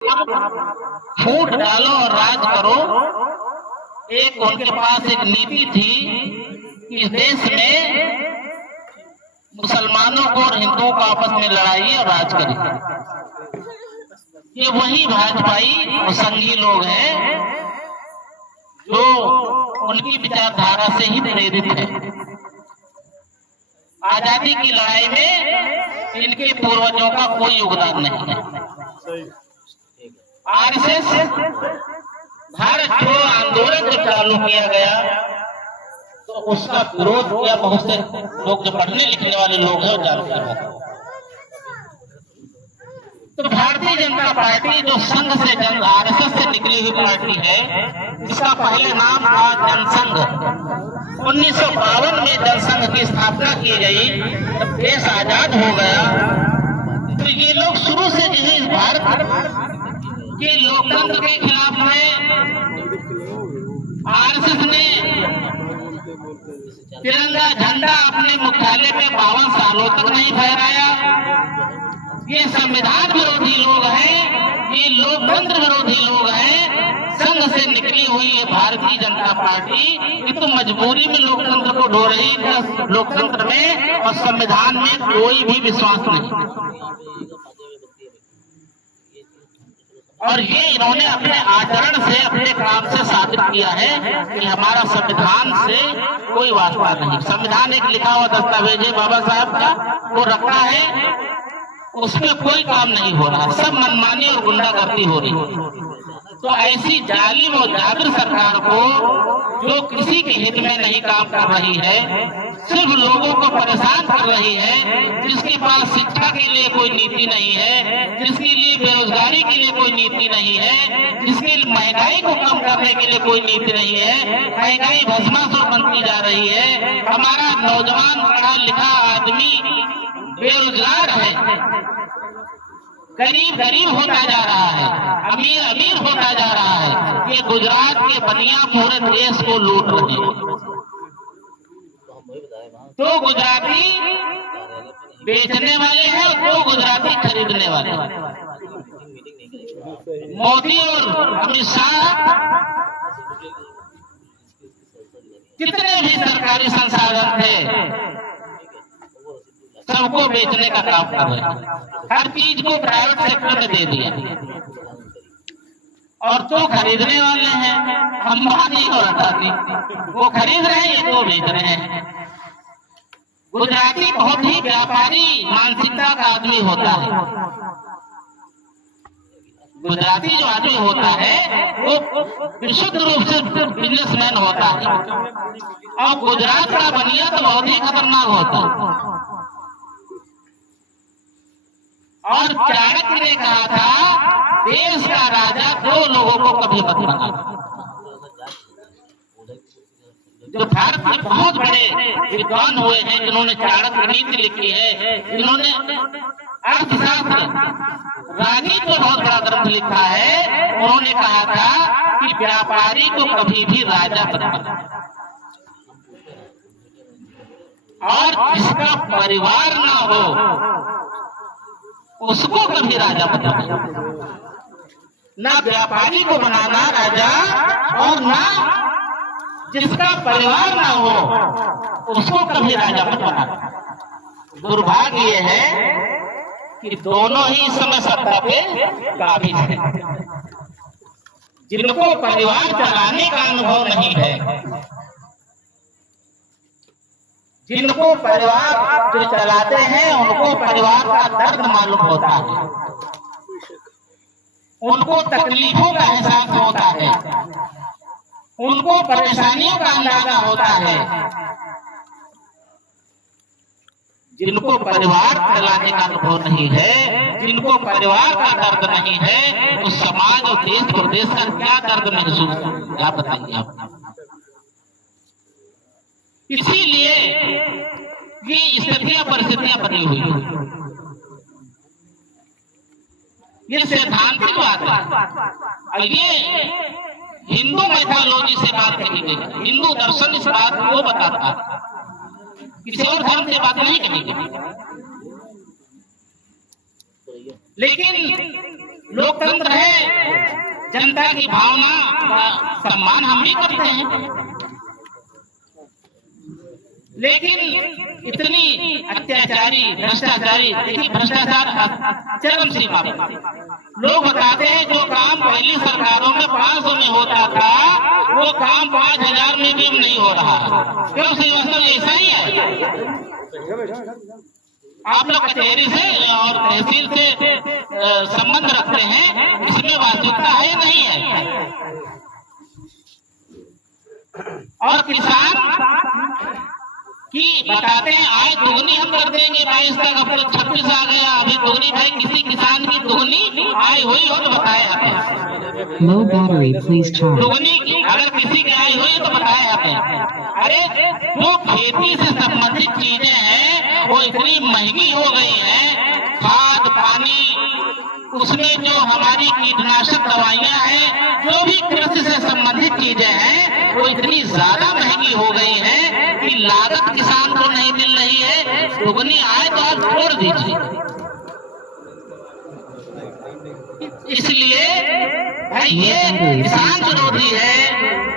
फूट डालो और राज करो। एक उनके पास एक नीति थी कि देश में मुसलमानों को और हिंदुओं को आपस में लड़ाई और राज करिए। ये वही भाजपाई और संघी लोग हैं जो उनकी विचारधारा से ही प्रेरित है। आजादी की लड़ाई में इनके पूर्वजों का कोई योगदान नहीं है। आरएसएस भारत छोड़ो आंदोलन जब चालू किया गया तो उसका विरोध किया बहुत से लोग, जो पढ़ने लिखने वाले लोग हैं वो जानते हैं। तो भारतीय जनता पार्टी जो संघ से आरएसएस से निकली हुई पार्टी है, जिसका पहले नाम था जनसंघ, 1952 में जनसंघ की स्थापना की गई। जब देश आजाद हो गया तो ये लोग शुरू से जो भारत के लोकतंत्र के खिलाफ है। आरएसएस ने तिरंगा झंडा अपने मुख्यालय में 52 सालों तक नहीं फहराया। ये संविधान विरोधी लोग हैं, ये लोकतंत्र विरोधी लोग हैं। संघ से निकली हुई ये भारतीय जनता पार्टी ये तो मजबूरी में लोकतंत्र को ढो रही है। लोकतंत्र में और संविधान में कोई भी विश्वास नहीं, और ये इन्होंने अपने आचरण से, अपने काम से साबित किया है कि हमारा संविधान से कोई वास्ता नहीं। संविधान एक लिखा हुआ दस्तावेज है बाबा साहब का, वो रखा है, उसमें कोई काम नहीं हो रहा, सब मनमानी और गुंडागर्दी हो रही है। तो ऐसी जालिम और जाबिर सरकार को, जो किसी के हित में नहीं काम कर रही है, सिर्फ लोगों को परेशान कर रही है, जिसके पास शिक्षा के लिए कोई नीति नहीं है, जिसके लिए बेरोजगारी के लिए कोई नीति नहीं है, जिसके महंगाई को कम करने के लिए कोई नीति नहीं है, महंगाई भस्मासुर बनती जा रही है। हमारा नौजवान पढ़ा लिखा आदमी बेरोजगार है, गरीब गरीब होता जा रहा है, अमीर अमीर होता जा रहा है। ये गुजरात के बनिया पूरे देश को लूट रहे हैं। तो गुजराती बेचने वाले हैं और दो गुजराती खरीदने वाले हैं। मोदी और अमित शाह कितने भी सरकारी संसाधन थे सबको बेचने का काम कर रहे हैं। हर चीज को प्राइवेट सेक्टर में दे दिया, और तो खरीदने वाले हैं अंबानी और अडानी, वो खरीद रहे हैं, ये तो बेच रहे हैं। गुजराती बहुत ही व्यापारी मानसिकता का आदमी होता है। गुजराती जो आदमी होता है वो विशुद्ध रूप से बिजनेसमैन होता है, और गुजरात का बनिया तो बहुत ही खतरनाक होता है। और चाणक्य ने कहा था, देश का राजा दो लोगों को कभी मत बनाना। जो भारत के बहुत बड़े विद्वान हुए हैं, जिन्होंने चाणक्य नीति लिखी है, जिन्होंने अर्थशास्त्र राजनीति को बहुत बड़ा ग्रंथ लिखा है, उन्होंने कहा था कि व्यापारी को कभी भी राजा मत बनाना, और जिसका परिवार ना हो उसको कभी राजा बनाना। ना व्यापारी को बनाना राजा, और ना जिसका परिवार ना हो उसको कभी राजा मत बनाना। दुर्भाग्य ये है कि दोनों ही इस समय सत्ता पे काबिज हैं। जिनको परिवार चलाने का अनुभव नहीं है, जिनको परिवार जो चलाते हैं उनको परिवार का दर्द मालूम होता है, उनको तकलीफों का एहसास होता है, उनको परेशानियों का अंदाजा होता है। जिनको परिवार चलाने का अनुभव नहीं है, जिनको परिवार का दर्द नहीं है, उस समाज और देश प्रदेश का क्या दर्द महसूस क्या बताइए आप। इसीलिए ये स्थितियां परिस्थितियां बनी हुई है। ये सैद्धांतिक बात है, और ये हिंदू मैथोलॉजी से बात कही गई। हिंदू दर्शन इस बात को बताता है, किसी और धर्म से बात नहीं कही गई। लेकिन लोकतंत्र है, जनता की भावना का सम्मान हम भी करते हैं, लेकिन इतनी अत्याचारी भ्रष्टाचारी, देखिए भ्रष्टाचार चरम सीमा पर। लोग बताते हैं जो काम पहली सरकारों में 500 में होता था वो काम 5000 में भी नहीं हो रहा। क्यों श्रीवास्तव, ऐसा ही है। आप लोग कचहरी से और तहसील से संबंध रखते हैं, इसमें वास्तविकता है नहीं है। और किसान कि बताते हैं आय दुगनी हम कर देंगे 22 तक, अब तो 26 आ गया, अभी दुगनी। भाई किसी किसान की दुगनी आय हुई हो तो बताया हमें। Low battery, please charge. दुगनी अगर किसी की आय हुई तो बताया हमें। अरे जो खेती से संबंधित चीजें हैं वो इतनी महंगी हो गई है, खाद पानी, उसमें जो हमारी कीटनाशक दवाइयां हैं, जो भी कृषि से संबंधित चीजें हैं वो इतनी ज्यादा महंगी हो गई है कि लागत किसान को नहीं मिल रही है। दुगनी आय तो आप छोड़ दीजिए। इसलिए भाई ये किसान विरोधी है।